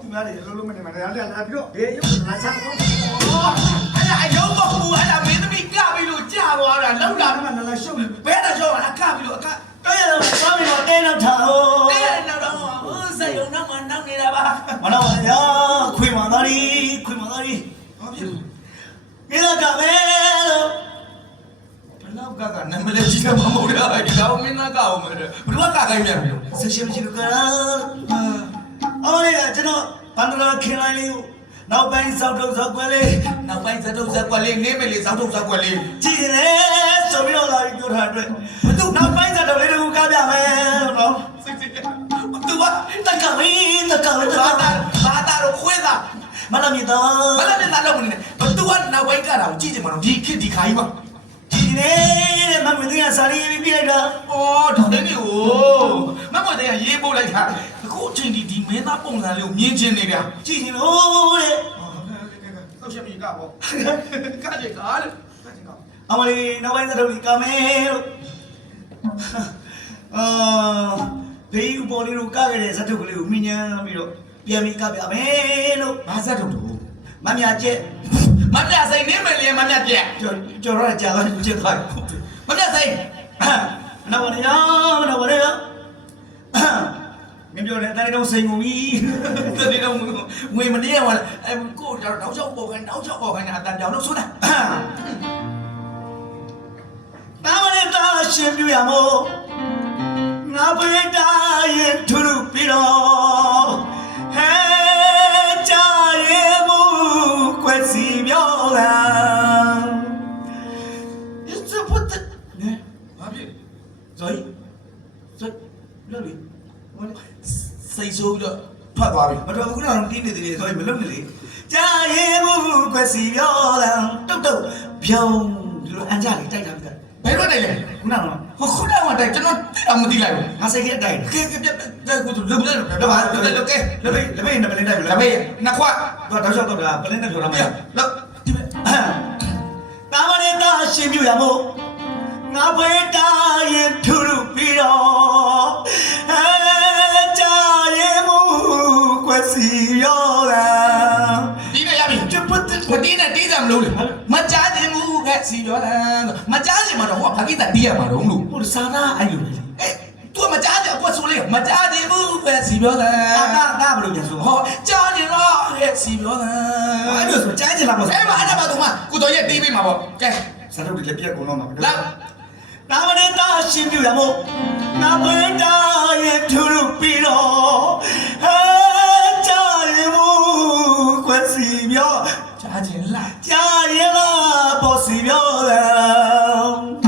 သူများတွေလုံးလုံးမနေမှာတရားတရားလာပြီးတော့ဘေးရုပ်လာချမ်းတော့အဲ့ဒါအယုံမဟုတ်ဘူးအဲ့ဒါမင်းသမီးကပြီးလို့ကြာသွားတာလောက်လာဒါမှလည်းရှုပ်နေဘယ်တော့ကျော်အကပြီးလို့အကတော့ရတော့သွားပြီးတော့တဲတော့ထားဟောတဲ့နောက်တော့ဟိုစယုံနောက်မှနောက်နေတာပါမနာပါညာခွေမာသားရီခွေမာသားရီဘာဖြစ်လို့ဒီတော့ကပဲလို့ဘလောက်ကကနမလေးကြီးကမမဟုတ်တာဒီတော့မင်းနာကအောင်မယ်ဘယ်တော့ကခိုင်းမြန်ပြီလို့ဆက်ရှိမရှိလို့ကလား အော်ရကျွန်တော်ဘန္ဒလာခင်လိုက်လေးကိုနောက်ပိုင်းစောက်တော့စောက်ကွယ်လေးနောက်ပိုင်းဇက်ထုတ်ဇက်ကွက်လေးနေမလေးဇောက်ထုတ်ဇက်ကွက်လေးကြည်နေဆိုပြီးတော့လာပြီးပြောထားတဲ့ဘသူနောက်ပိုင်းစောက်တော့လေးကိုကားပြမယ်နော်စိတ်စိတ်သူကတက်ကဝင်းတက်ကဝင်းတဘာက်ကသာဘာသာတော့ခွေးသားမလာမြတော့ဘယ်နဲ့သာလုပ်နေလဲဘသူကနောက်ပိုင်းကတာကိုကြည့်ကြမှာတော့ဒီခစ်ဒီခိုင်းမှာကြည်နေတဲ့မမင်းကစားရီပြလိုက်တာအော်ဒါလေးမျိုးမမတဲ့ရေးပို့လိုက်တာ အခုအချိန်ဒီဒီမင်းသားပုံစံလေးကိုမြင်ချင်းနေတာကြည်နေလို့တဲ့ဟုတ်ချက်ပြီကပေါ့ကကြကားလေအမလေးနောက်ပိုင်းစောက်တော့ကာမယ်လို့အာဘေးဥပေါ်လေးကိုကားခဲ့တဲ့ဇက်ထုတ်ကလေးကိုမြင်ညာပြီးတော့ပြန်ပြီးကားပြမယ်လို့ဘာဇက်ထုတ်တော့မမြကျက်မမြစိန်နေမလေးမမြပြက်ကျော်ကျော်ရကြာလာကျက်သွားမမြစိန်နောက်ပါနေရနောက်ပါနေရ မင်းပြောတယ်တိုင်းတော့စိန်ကုန်ပြီဒီတော့ငွေမနေရပါဘူးအဲကိုတော့တောက်ချောက်ပေါ်ခိုင်းတောက်ချောက်ပေါ်ခိုင်းတာအတန်ကြောင်လို့ဆိုတာနာမနဲ့တာရှင်ပြရမို့ငါပေတာရင်ထူထူပြီးတော့ဟဲကြရဲမှုကွက်စီပြောလာ သွားပြီမတော်ဘူးကတော့တင်းနေသေးတယ်ဇိုင်းမလုပ်နဲ့လေကြာရဲမှုကွက်စီပြောလာတုတ်တုတ်ဖြုံဒီလိုအန်ကြလေးတိုက်တာပြီးသားဘယ်တော့နေလဲခုနကတော့ဟိုခုနကတိုင်ကျွန်တော်တိတော့မသိလိုက်ဘူးငါစိတ်ကအတိုင်ကဲကဲပြက်ကဲကိုလုံလဲတော့ပါလုံလဲကဲလက်ပိတ်လက်ပိတ်နဲ့ပလင်းတိုက်ပြီလမေးနှစ်ခွက်တော့တောက်လျှောက်တော့တာပလင်းနဲ့ပြောတာမပြရလောက်ဒီမဲ့တာမနေတာရှင်ပြရမို့ငါဖေးတာရင်ထူထူပြီးတော့ ရောလာဒီနဲ့ရပြီကျပတ်တဲ့မတီးနဲ့တီးကြမလို့လေမကြားခြင်းမူကစီပြောတာမကြားခြင်းမတော့ဟောဘာကိစ္စတီးရမှာတော့လို့ဟိုစာနာအဲ့လိုလေအဲ तू မကြားခြင်းကွက်ဆိုလေမကြားခြင်းမူကစီပြောတာအာတာတာဘယ်လိုပြန်ဆိုဟောကြားခြင်းတော့ကစီပြောတာအဲ့လိုဆိုကြားချင်လားမအဲမှာအဲ့ဒါပါတော့မကိုတော်ရဲ့တီးပေးမှာပေါ့ကဲစာတော့ဒီလက်ပြက်ကုန်တော့မှာလာတာမနေတာရှင်ပြရမို့ငါဖေးတာရင်ထူထူပြီးတော့အဲကြာရဲမှု ကွက်စီရော ကြားခြင်းလား ကြာရလားပေါ်စီပြောတယ်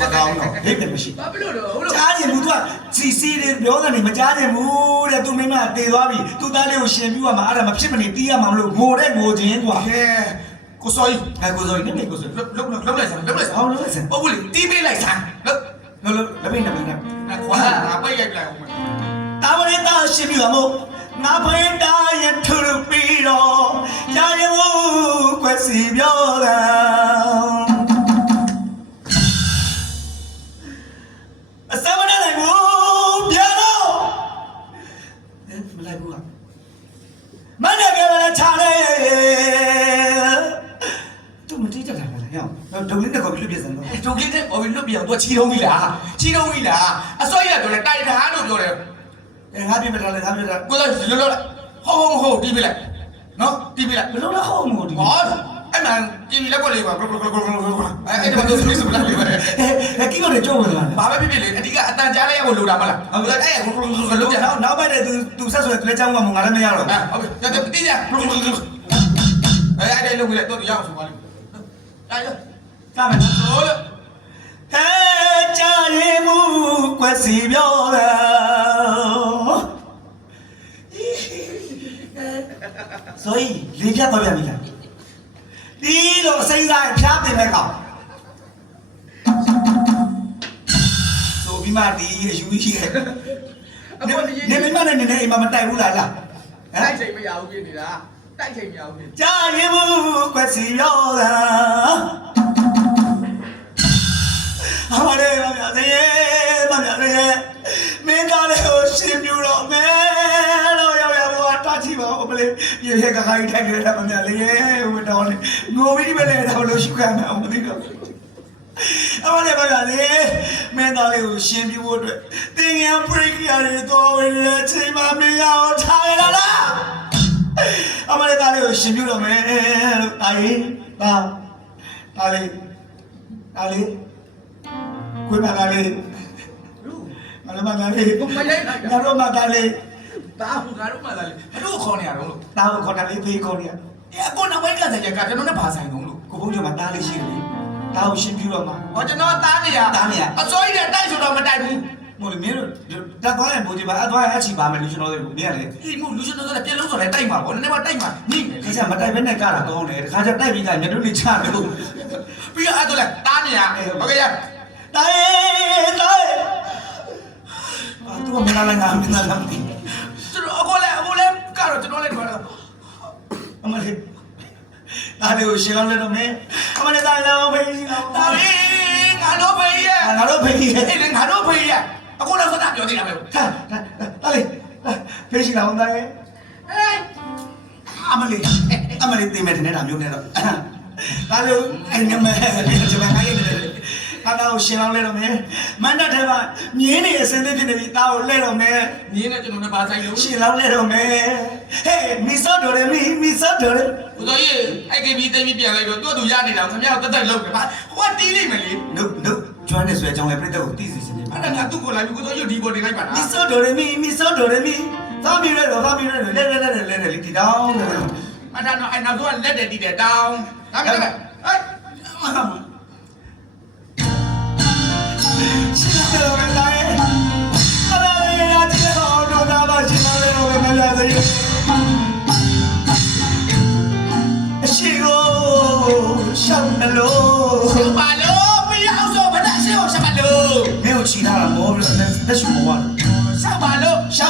မကောင်းတော့ဒိတ်တယ်မရှိ ဘာဖြစ်လို့တော့ဟုတ်လို့ ကြားချင်ဘူး तू ကစီစီတွေပြောတယ်နေမကြားချင်ဘူးတဲ့ तू မိမတေသွားပြီ तू သားလေးကိုရှင်ပြူရမှာအဲ့ဒါမဖြစ်မနေတီးရမှာမလို့ငိုတဲ့ငိုခြင်းကွာ ကဲကိုစောကြီး အဲကိုစိုးနေနေကိုစိုး လုတ်လုတ်လုတ်လိုက်စမ်းလုတ်လိုက်စမ်း ဟောလို့စင် ဟုတ်ဘူးလေတီးပေးလိုက်စမ်းလုတ် လို့လို့လက်ပိတ်နေပိတ်နေ ခွာငါပိတ်လိုက်လိုက်အောင်မယ် တာမလေးသားရှင်ပြူရမို့ ငါဖိန်တာရထူပြီးတော့ကြားရဘူးကွယ်စီပြောတယ်အစမနဲ့လိုက်ဘူးပြန်တော့အဲမလိုက်ဘူးကမနဲ့ကလည်းချားတယ်သူမတိတတ်တာလားဟဲ့တော့ဒုံလေးတစ်ခေါက်ပြည့်ပြည့်စံတော့အဲဒုက္ခတဲ့ဘော်ပြီးလွတ်ပြအောင်သူကချီတုံးပြီလားချီတုံးပြီလားအစောကြီးကပြောတယ်တိုင်တန်းလို့ပြောတယ် အဲငါပြစ်ပထားလဲငါပြစ်ပထားကိုယ်ကလွတ်လွတ်လိုက်ဟုတ်ဟုတ်ဟုတ်တီးပြလိုက်နော်တီးပြလိုက်ဘယ်လိုလဲဟုတ်မို့ဒီဟောအဲ့မှာတီးပြလိုက်ကိုလေးပါဘရဘရဘရဘရအဲ့ဒါမှသူစိတ်စပလာလေးပဲအဲကိလို့ကြောက်ဝင်လာဘာပဲဖြစ်ဖြစ်လေအဓိကအတန်ကြားလိုက်ရဖို့လိုတာမလားဟုတ်ကဲ့အဲ့ဘရဘရဘရလုံးနောက်နောက်ပိုင်းတည်း तू तू ဆက်ဆိုရင်သူလည်းကြောက်မှာမငါလည်းမရတော့ဟုတ်ကဲ့တီးရဘရဘရအဲ့အဲ့လုံးလေးတော့ရအောင်ဆိုပါလိမ့်အဲ့ဒါကမဟုတ်လို့ဟဲ့ကြာရင်မူကွယ်စီပြောတာ ဆိုရင်လေးဖြတ်သွားပြန်ပြီလားဒီလိုအစိမ်းစားဖြားတင်မဲ့ကောင်ဆိုပြီးမှဒီအယူကြီးရဲ့နေမမနဲ့နေနေအိမ်မှာမတိုက်ဘူးလားလားဟတိုက်မ်ချိန်မရဘူးဖြစ်နေတာတိုက်ချိန်မရဘူးဖြစ်ကြာရင်ဘူးကွက်စီပြောတာအမလေးမမြတ်သေးမမြတ်သေးမင်းသားလေးကိုရှင်ပြူတော့မယ် ပါဦးမလေးရေရေကခိုင်းထိုင်နေတာမများလေဟိုတော့လေငိုပြီးပဲလေတော့လို့ရှုခံမှာမသိတော့အမလေးပါလေမင်းသားလေးကိုရှင်းပြဖို့အတွက်တင်ငန်းပရိကရာတွေတော်ဝင်တဲ့အချိန်မှမင်းရအောင်ထားရလားအမလေးသားလေးကိုရှင်းပြတော့မယ်လို့တာရင်ပါတာလေးတာလေးကိုယ်ပါတာလေးမလမလာလေးကိုမရိုက်လိုက်ငါတို့မသားလေး တာဟိုငါတို့မှလာလေဘယ်လိုခေါ်နေရတော့လို့တာကိုခေါ်တာလေးဖေးခေါ်နေရအဲကိုနောက်ပိုင်းကစားကြကကျွန်တော်နဲ့ဘာဆိုင်တော့လို့ကိုဘုန်းကြီးမှာတားလေးရှိတယ်လေတာကိုရှင်းပြတော့မှာဟောကျွန်တော်တားနေရတားနေရအစိုးရတိုက်ဆိုတော့မတိုက်ဘူးမဟုတ်လေမင်းတို့တက်သွားရင်ဘုန်းကြီးပါအသွားရင်အချီပါမယ်လူရှင်တော်တွေကိုမင်းရတယ်ဒီမို့လူရှင်တို့ဆိုလည်းပြက်လုံးဆိုလည်းတိုက်မှာပေါ့နည်းနည်းမှတိုက်မှာညိမ့်တယ်ခါကျမတိုက်ဘဲနဲ့ကတာကောင်းတယ်တခါကျတိုက်ပြီးကမြတ်တို့လေးချလို့ပြီးတော့အဲ့တော့လေတားနေရဟုတ်ကဲ့ရတားရဲ့တားရဲ့အာသူကမနာလိုက်ငါမနာလိုက်ပြီ ကျွန်တော်အခုလည်းအခုလည်းကတော့ကျွန်တော်လည်းဒီမှာ အ မလေးတားလေးကိုရှင်းလောက်လိုက်တော့မင်းအမလေးတားလည်းဖေးကြီးတော့တားငါတို့ဖေးရငါတို့ဖေးကြီးအဲ့လေငါတို့ဖေးရအခုလည်းစတာပြောနေတာပဲတားတားလေးဖေးကြီးတော့တားရဲ့ဟဲ့အမလေးအမလေးတင်မဲ့တဲ့တာမျိုးနဲ့တော့ဒါလို့အဲ့နမကျွန်မခိုင်းနေတယ်ကားကိုရှင်းအောင်လဲတော့မယ်မန္တထဲမှာမြင်းနေအစင်းလေးဖြစ်နေပြီတာကိုလဲတော့မယ်ညီနဲ့ကျွန်တော်နဲ့ဘာဆိုင်လို့ရှင်းအောင်လဲတော့မယ် ဟေးမီဆော့တော်ရမီမီဆော့တော်ရဦးတော်ကြီးအဲ့ကေဘီသိပြီးပြန်လိုက်တော့သူ့သူရနေတာခင်ဗျားတက်တက်လောက်တယ်ဗျဟိုကတီးလိုက်မယ်လေနုနုကျွမ်းနေဆွဲကြောင်းလဲပြတဲ့ကိုတီးစီစနေအဲ့ဒါငါသူ့ကိုလိုက်ပြီးကိုတော်ကြီးဒီပေါ်တင်လိုက်ပါလားမီဆော့တော်ရမီမီဆော့တော်ရမီသာမီရဲတော့သာမီရဲလဲလဲလဲလဲလဲလဲလီတီတောင်းတယ်အထာတော့အဲ့နောက်တော့လက်တယ်တီးတယ်တောင်းဒါပေမဲ့ဟဲ့ရှ ပြီးတော့လက်ရှိ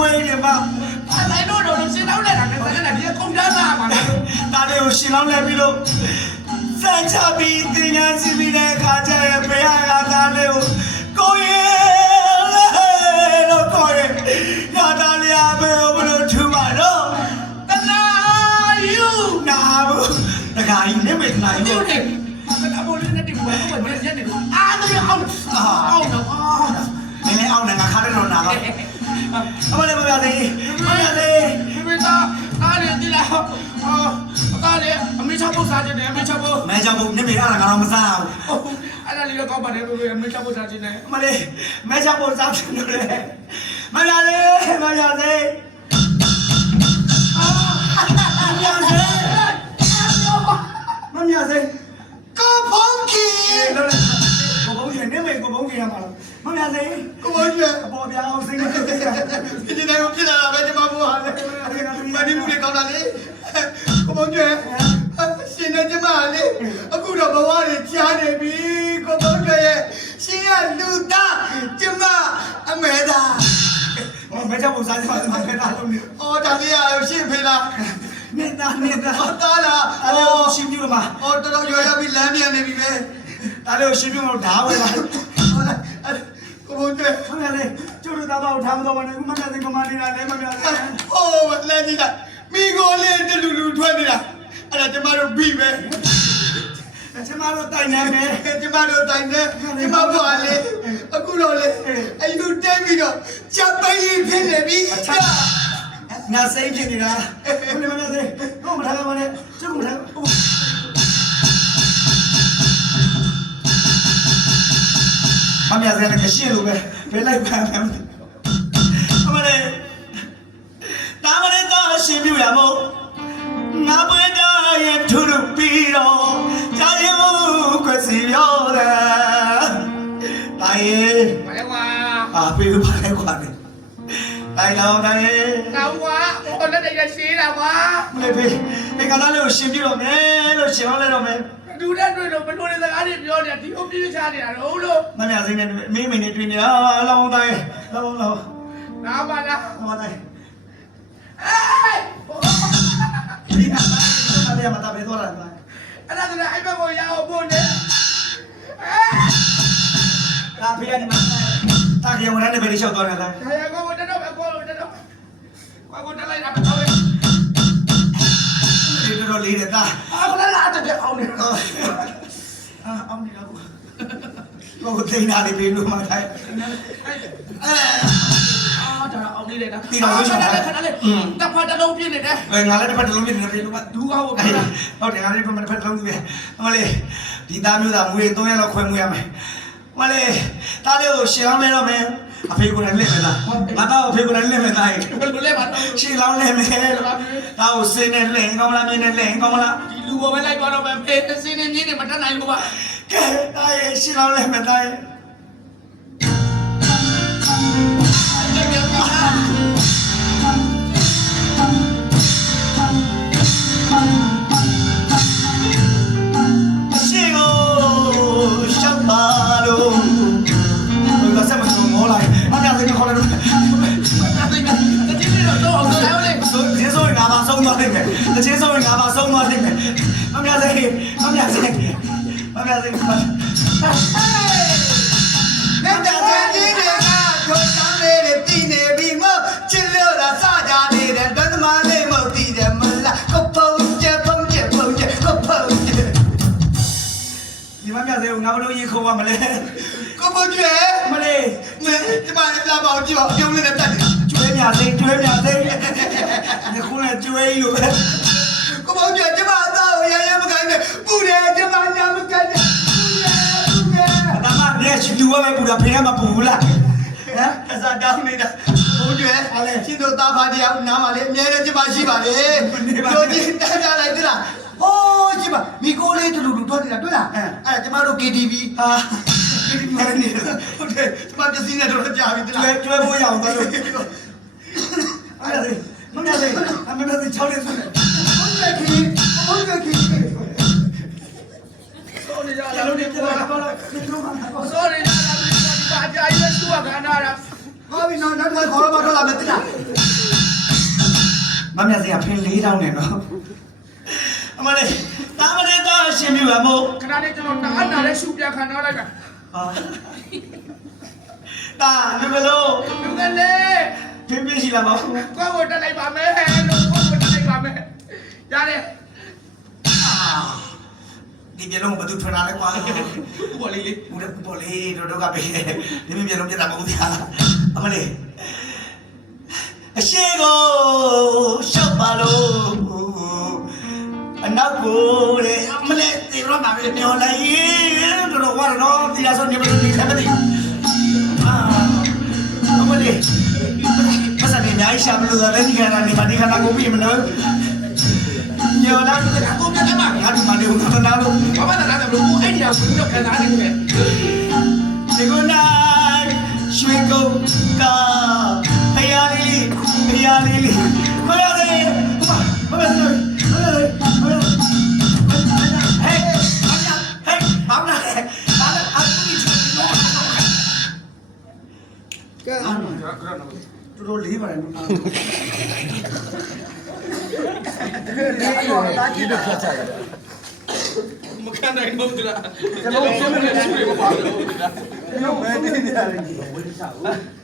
ပြီးငရုတ်ချွေးရပါအဲ့ဒါတော့တော့ရှင်းတော့လက်တာနဲ့ဆက်နေတာဒီကုန်သားမှာပါလားဒါလေးကိုရှင်လောင်းလဲပြီးလို့စံချပြီးတင်ညာစီပြီးတဲ့အခါကျရင်ဘယ်ဟာကသားလေးကိုကိုရင်လေလို့ကိုရင်ငါသားလေးအမေဘလို့ထူပါတော့တနာယူနာဘူးတခါကြီးနေမေတနာကြီးဒီကိုနေ့ကဘောလေးနဲ့ဒီဘောကမင်းရက်နေလို့အားတော့အောင်အောင်တော့အာနည်းနည်းအောင်နေငါခါတယ်တော့နာတော့ အမလေးမပြသေးမပြသေးဒီမေတာအားရဒီလားအာအားရအမေချဖို့စားတယ်အမေချဖို့မဲကြောင့်နေမေရတာငါတော့မစားဘူးအဲ့ဒါလေးတော့ကောက်ပါတယ်လို့အမေချဖို့စားခြင်းနဲ့အမလေးမဲကြောင့်ပို့စားတယ်လို့လေမပြသေးမပြသေးမပြသေးမပြသေးကိုဖုန်းကြီးလို့လေကိုဖုန်းကြီးနေမေကိုဖုန်းကြီးရမှာလား မပြသေးကိုဘောကျွဲအပေါ်ပြအောင်စိတ်မဖြစ်သေးတာဒီနေ့ကိုဖြစ်လာတာပဲဒီမှာဘောဟာလေမဒီမှုတွေကောင်းတာလေကိုဘောကျွဲရှင်နေကြမှာလေအခုတော့ဘဝတွေကြားနေပြီကိုဘောကျွဲရဲ့ရှင်ရလူသားကျမအမေသားဟောမဲကြောင့်ပို့စားတယ်မှာမဲသားလုံးနေအော်ဒါလေးရရှင်ဖေလားနေတာနေတာဟောတာလားအဲ့အော်လိုရှင်းပြလို့မှာအော်တော်တော်ရွယ်ရပြီလမ်းပြန်နေပြီပဲဒါလေးကိုရှင်းပြလို့ဓာဝဲပါ ကိုဘောကျွဲမပြသေးကျိုးတို့သားပါကိုထားမတော့မနဲ့မပြသေးကမနေတာလည်းမပြသေးဟိုးလမ်းကြီးတာမိကိုလေးတလူလူထွက်နေတာအဲ့ဒါကျမတို့ပြီပဲကျမတို့တိုင်နေမယ်ကျမတို့တိုင်းနဲ့ကျမဘွားလေးအခုတော့လေအယူတက်ပြီးတော့ဂျပန်ကြီးဖြစ်နေပြီမငါစိတ်ဖြစ်နေတာဘယ်လိုလဲစိတ်ကိုမထားပါနဲ့ကျုပ်ကမထား မမြစရာလည်းမရှိလို့ပဲဘယ်လိုက်ပါ့မလဲအမလေးတာမလေးတော့ရှင်ပြရမို့ငါပွဲတာရဲ့ထူထူပြီးတော့ကြာရင်မခွစီပြောတယ်တိုင်းရဲ့ဘယ်ဝါအာပြေပါလေကွာနေတိုင်းတော့တိုင်းရဲ့ကောင်းဝါဟိုလည်းတည်းရရှိတာကွာမလေးဖေးဒီကလာလေးကိုရှင်ပြတော့မယ်လို့ရှင်အောင်လဲတော့မယ် တူတဲ့တွေ့လို့ဘလို့တဲ့စကားတွေပြောနေတာဒီအုပ်ပြည့်ချနေတာတော့ဟုတ်လို့မမြစိမ့်နဲ့အမေမိန်နဲ့တွေ့နေရလောင်းတိုင်းလောင်းလောင်းနားပါလားလောင်းတိုင်းအေးဒီကဘာလဲမတာပဲတော့လာတယ်အဲ့ဒါဆိုလည်းအိမ်ဘက်ကိုရအောင်ပို့နေအေးဒါဖေးကနေမတာကရမရနဲ့ပဲလျှောက်သွားတယ်လားဒါရကောတက်တော့ပဲကောလို့တက်တော့ဘာကိုတက်လိုက်တာပဲတော့လေတော်တော်လေးတယ်ဒါ ကိုယ်သိနေတာလေးပေးလို့မှထိုင်အဲအော်ဒါတော့အောင်လေးတယ်နော်ဒီတော့ရွှေခဏလေးတစ်ဖက်တစ်လုံးပြင်းနေတယ်အဲငါလည်းတစ်ဖက်တစ်လုံးပြင်းနေတယ်ပေးလို့မှဒူးအောင်ပဲဟုတ်တယ်ငါလည်းတစ်ဖက်တစ်ဖက်တစ်လုံးပြင်းအမလေးဒီသားမျိုးသားမွေ300လောက်ခွဲမွေးရမယ်အမလေးသားလေးကိုရှင်အောင်လဲတော့မယ်အဖေကိုလည်းလက်မယ်လားငါတော့အဖေကိုလည်းလက်မယ်သားရေဘယ်လိုလဲမတော်ရှင်းလောင်းလက်မယ်ဒါကိုစင်းနဲ့လက်ကောင်းလားမင်းနဲ့လက်ကောင်းလားဒီလူပေါ်ပဲလိုက်သွားတော့မယ်ဖေးစင်းနဲ့မြင်းနဲ့မတတ်နိုင်ဘူးပါ ကဲသားရဲ့ရှင်းလောင်းလဲမယ်သားရဲ့ရှင်းကိုရှောက်ပါလို့ဘယ်ကစမစမောလိုက်အများကြီးခေါ်တယ်တတိယတော့တော့တော့လေဆိုဒီဆိုရင်ငါပါဆုံးသွားနိုင်မယ်တချင်းဆိုရင်ငါပါဆုံးသွားနိုင်မယ်အများကြီးအများ ကြီးအများကြီးလက်တန်ကြီးတွေကတို့ချမ်းလေးတွေတည်နေပြီမို့ချစ်လို့သာစကြနေတဲ့ဒန်းသမားလေးမို့တည်တယ်မလားကိုဖုန်းချက်ဖုန်းချက်ဖုန်းချက်ကိုဖုန်းချက်ဒီမများကြီးငါဘလို့ရေခေါ်ပါမလဲကိုဖုန်းချက်မလေးမင်းဒီမှာလာပါဦးကြည့်ပါအပြုံးလေးနဲ့တက်တယ်ကျွေးများသိကျွေးများသိဒီခုနဲ့ကျွေးလို့ပဲကိုဖုန်းချက်ကျမအသားကိုရရမကိုင်းနဲ့ ပူတယ်ကျမညာမကိုင်းနဲ့ပူတယ်ပူတယ်ဒါမှလည်းရှိလူဝဲပူတာဖေးမပူဘူးလားဟမ်အစားတောင်းနေတာဘုန်းကျွဲချင်းတို့သားဖာတရားနားမှာလေအများနဲ့ကျမရှိပါလေတို့ချင်းတန်းကြလိုက်သလားဟိုးကျမမိကိုလေးတူတူထွက်နေတာတွေ့လားအဲ့ဒါကျမတို့ KTV ဟာ KTV နဲ့နေဟုတ်တယ်ကျမပစ္စည်းနဲ့တော့ကြာပြီသလားကျွေးကျွေးဖို့ရအောင်တော့လို့အဲ့ဒါမများကြီးအမေတို့ချောင်းလေးဆိုနေဟုတ်ကဲ့ခင်ဟုတ်ကဲ့ခင် ဆိုနေကြကျလားလို့ဒီပြလာတော့တော့ဒီလိုမှတော့ဆိုနေကြလားဒီပါကြိုင်ရဲ့သူကခန္ဓာလားဟောပြီနော်နောက်တစ်ခါခေါ်တော့မတော့လာမယ်တိလားမမြတ်စရာဖင်း၄တောင်းနေတော့အမလေးတာမလေးတော့ရှင်ပြပါမို့ခဏလေးကျွန်တော်တားနာတဲ့ရှုပြခန္ဓာလိုက်တာဟာတာဘယ်လိုလူကလေးဖင်းပြရှိလာမဟုတ်ကိုယ်ကိုတက်လိုက်ပါမယ်လို့ကိုယ်ကိုတက်လိုက်ပါမယ်ရတယ် ဒီပြလုံးဘယ်သူထွန်းလာလဲကွာဘောလေးလေးဦးလည်းပေါ်လေတို့တို့ကပဲဒီမြပြလုံးပြတာမဟုတ်ဘူးအမလေးအရှိကိုရှောက်ပါလို့အနောက်ကိုလေအမလေးဒီတော့မှာပဲညော်လိုက်ရင်တို့တော့ဝါတော့ဒီအစောနေမလို့ဒီခက်မသိအာအမလေးမစနေနိုင်ရှာမလို့လည်းဒီခါနေပါဒီခါကိုပြီးမလို့ ညော်လိုက်တဲ့ကိုပြတ်မှာငါဒီမလေးကိုသနာလို့ဘာမှသာတယ်ဘလို့အဲ့ဒီကဘုရားခန္ဓာနဲ့ပဲဒီကနေ့ရွှေကုန်းကဖယားလေးဖယားလေးဖယားလေးမမစမမလေးဟေးဟေးဘာမလဲဘာလဲအကူကြီးကဲအားတော်တော်လေးပါတယ်နော်မခံနိုင်ဘူးတလားကျွန်တော်ပြင်းနေတယ်ရှုရပါဘူးကျွန် တော်ပဲနေနေရတယ်